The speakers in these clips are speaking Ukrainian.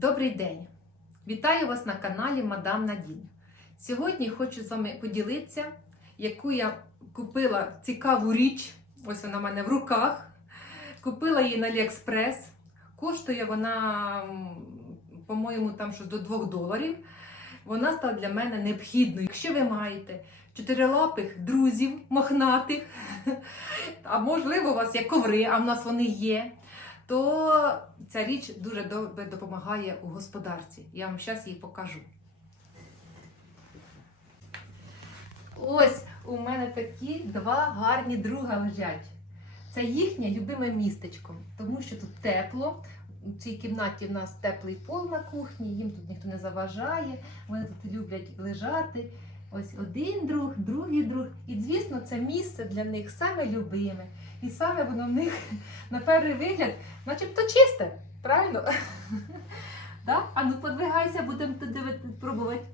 Добрий день! Вітаю вас на каналі Мадам Надінь. Сьогодні хочу з вами поділитися, яку я купила цікаву річ. Ось вона в мене в руках. Купила її на Aliexpress. Коштує вона, по-моєму, там щось до 2 доларів. Вона стала для мене необхідною. Якщо ви маєте чотирилапих друзів мохнатих, а можливо, у вас є коври, а в нас вони є то ця річ дуже добре допомагає у господарці. Я вам зараз її покажу. Ось у мене такі два гарні друга лежать. Це їхнє любиме містечко, тому що тут тепло. У цій кімнаті в нас теплий пол на кухні, їм тут ніхто не заважає. Вони тут люблять лежати. Ось один друг, другий друг. І, звісно, це місце для них саме любиме. І саме воно в них на перший вигляд, начебто чисте, правильно? да? А ну подвигайся, будемо пробувати.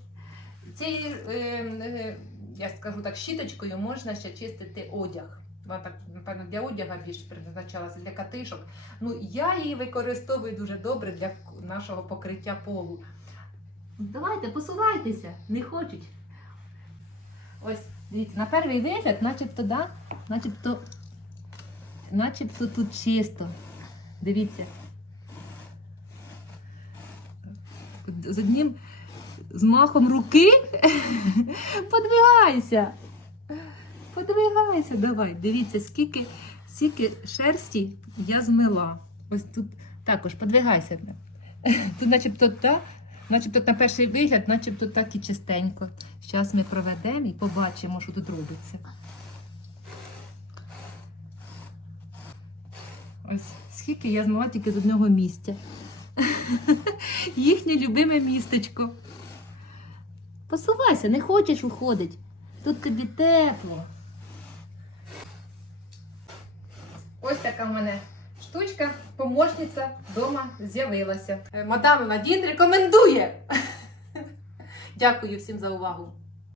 Цією, е, е, я скажу так, щіточкою можна ще чистити одяг. Вона так, напевно, для одяга більш призначалася для катишок. Ну, я її використовую дуже добре для нашого покриття полу. Давайте, посувайтеся, не хочуть. Ось, дивіться, на перший вигляд, начебто, да, начебто, начебто тут чисто. Дивіться. З одним змахом руки подвигайся. Подвигайся, давай. Дивіться, скільки, скільки шерсті я змила. Ось тут також подвигайся. Тут начебто так, начебто на перший вигляд, начебто так і чистенько. Зараз ми проведемо і побачимо, що тут робиться. Ось скільки я змила тільки з одного місця. Їхнє любиме містечко. Посувайся, не хочеш уходить. Тут тобі тепло. Ось така в мене штучка, помощниця вдома з'явилася. Мадам Надін рекомендує. Дякую всім за увагу.